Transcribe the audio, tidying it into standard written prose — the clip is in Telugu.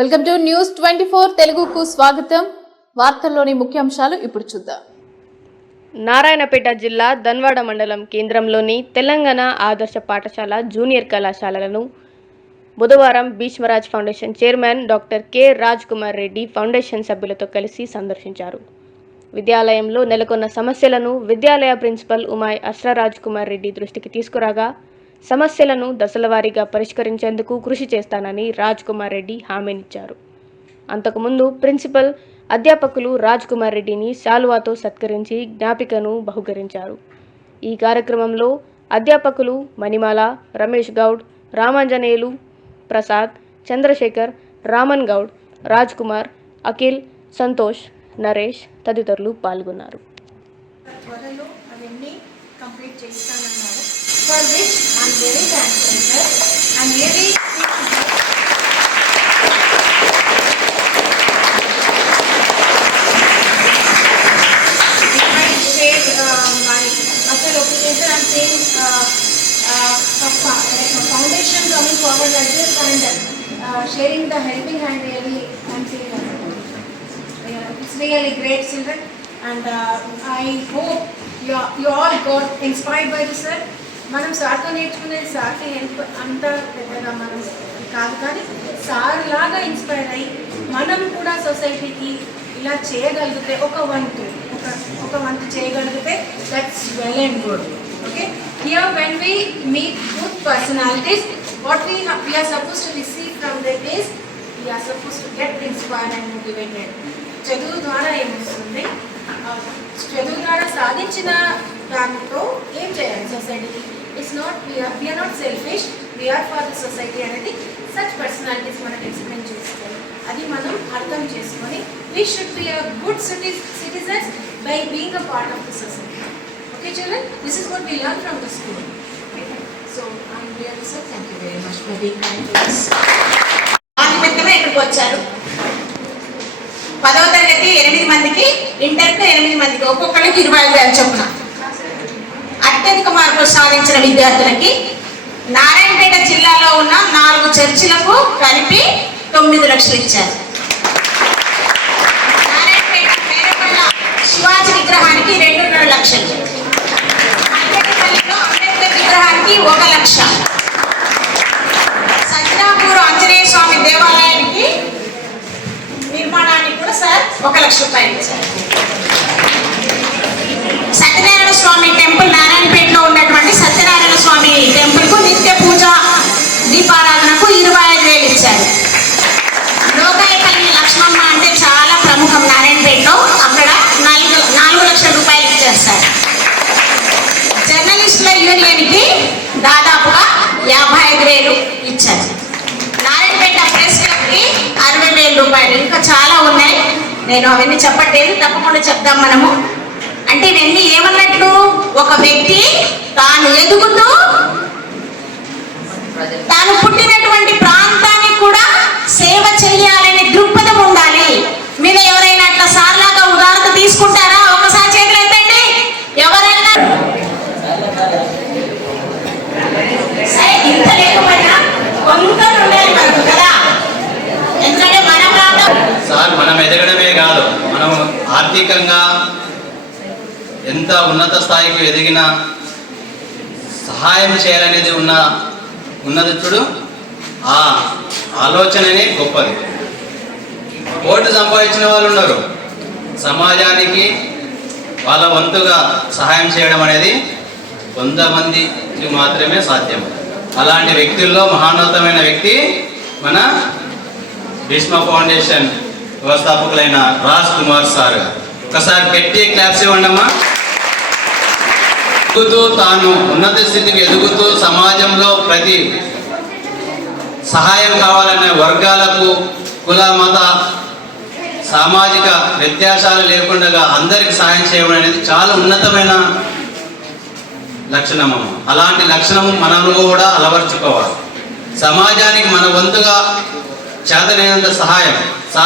వెల్కమ్ టు న్యూస్ 24 తెలుగుకు స్వాగతం. వార్తల్లోని ముఖ్యాంశాలు ఇప్పుడు చూద్దాం. నారాయణపేట జిల్లా ధన్వాడ మండలం కేంద్రంలోని తెలంగాణ ఆదర్శ పాఠశాల జూనియర్ కళాశాలలను బుధవారం Bhishmaraj foundation chairman doctor K Raj Kumar Reddy foundation సభ్యులతో కలిసి సందర్శించారు. విద్యాలయంలో నెలకొన్న సమస్యలను విద్యాలయ ప్రిన్సిపల్ ఉమాయ్ అశ్రరాజ్ కుమార్ రెడ్డి దృష్టికి తీసుకురాగా సమస్యలను దశలవారీగా పరిష్కరించేందుకు కృషి చేస్తానని రాజ్ కుమార్ రెడ్డి హామీనిచ్చారు. అంతకుముందు ప్రిన్సిపల్ అధ్యాపకులు రాజ్ కుమార్ రెడ్డిని శాలువాతో సత్కరించి జ్ఞాపికను బహుకరించారు. ఈ కార్యక్రమంలో అధ్యాపకులు మణిమాల, రమేష్ గౌడ్, రామాంజనేయులు, ప్రసాద్, చంద్రశేఖర్, రామన్ గౌడ్, రాజ్ కుమార్, అఖిల్, సంతోష్, నరేష్ తదితరులు పాల్గొన్నారు. For which I am very thankful, sir. I am really I shared my personal opinion, sir. I am saying like a foundation coming forward like this and sharing the helping hand, really I am saying it's really great, children, and I hope you all got inspired by this, sir. మనం సార్తో నేర్చుకునేది సార్కి హెల్ప్ అంత పెద్దగా మనం కాదు, కానీ సార్ లాగా ఇన్స్పైర్ అయ్యి మనం కూడా సొసైటీకి ఇలా చేయగలిగితే ఒక వంతు చేయగలిగితే that's well and good. Okay, here when we meet good personalities what we are supposed to receive from them is we are supposed to get inspired and motivated. చదువు ద్వారా ఏమొస్తుంది, చదువు ద్వారా సాధించిన దానితో ఏం చేయాలి సొసైటీకి. It's not we are not selfish, we are for the society అనేది సచ్ పర్సనాలిటీస్ మనకు ఎక్స్ప్లెయిన్ చేస్తారు. అది మనం అర్థం చేసుకొని we should be a good citizens by being a part of the society. Okay children, this is what we learn from the school. So I am really so thank you very much for being kind to us. ఆధిపత్యమే ఇక్కడికి వచ్చారు. 10వ తరగతి 8 మందికి, ఇంటర్కి 8 మందికి, ఒక్కొక్కరికి 25,000 చొప్పున అత్యధిక మార్కులు సాధించిన విద్యార్థులకి నారాయణపేట జిల్లాలో ఉన్న 4 చర్చిలకు కలిపి 9 లక్షలు ఇచ్చారు. నారాయణపేట మేరపల్ల శివాజీ విగ్రహానికి 2.5 లక్షలు, అంబేద్కర్పల్లిలో అంబేద్కర్ విగ్రహానికి 1 లక్ష, సజ్జనాపూర్ ఆంజనేయ స్వామి దేవాలయానికి నిర్మాణానికి కూడా సార్ 1 లక్ష రూపాయలు ఇచ్చారు. సత్యనారాయణ స్వామి టెంపుల్ నారాయణపేటలో ఉన్నటువంటి సత్యనారాయణ స్వామి టెంపుల్కు నిత్య పూజ దీపారాధనకు 25,000 ఇచ్చారు. లోకాయపల్లి లక్ష్మమ్మ అంటే చాలా ప్రముఖం నారాయణపేటలో, అక్కడ 4 లక్షల రూపాయలు ఇచ్చారు సార్. జర్నలిస్టుల యూనియన్కి దాదాపుగా 55,000 ఇచ్చారు. నారాయణపేట ప్రెస్ క్లబ్కి 60,000 రూపాయలు. ఇంకా చాలా ఉన్నాయి, నేను అవన్నీ చెప్పట్లేదు, తప్పకుండా చెప్దాం మనము. అంటే ఇవన్నీ ఏమన్నట్లు, ఒక వ్యక్తి తాను ఎదుగుతూ తాను పుట్టినటువంటి ప్రాంతానికి కూడా సేవ చేయాలనే దృక్పథం ఉండాలి. మీద ఎవరైనా అట్లా సార్లాగా ఉదాహరణ తీసుకుంటారా? ఒకసారి చేతులు ఎత్తండి. ఎవరైనా సరే, ఇంత లేకపోయినా కొంత ఉండాలి మనకు కదా, ఎందుకంటే మన ప్రాంతం సార్ మనం ఎదగడమే కాదు, మనం ఆర్థికంగా ఎంత ఉన్నత స్థాయికి ఎదిగినా సహాయం చేయాలనేది ఉన్నది చూడు, ఆ ఆలోచననే గొప్పది. కోట్లు సంపాదించిన వాళ్ళు ఉన్నారు, సమాజానికి వాళ్ళ వంతుగా సహాయం చేయడం అనేది కొంతమందికి మాత్రమే సాధ్యం. అలాంటి వ్యక్తుల్లో మహాన్నతమైన వ్యక్తి మన భీష్మ ఫౌండేషన్ వ్యవస్థాపకులైన రాజ్ కుమార్ సార్. ఒకసారి గట్టి క్లాప్స్ ఇవ్వండమ్మా. ఎదుగుతూ తాను ఉన్నత స్థితికి ఎదుగుతూ సమాజంలో ప్రతి సహాయం కావాలనే వర్గాలకు, కుల మత సామాజిక వ్యత్యాసాలు లేకుండా అందరికి సహాయం చేయడం అనేది చాలా ఉన్నతమైన లక్షణము. అలాంటి లక్షణము మనలో కూడా అలవర్చుకోవాలి. సమాజానికి మన వంతుగా చేతనైనంత సహాయం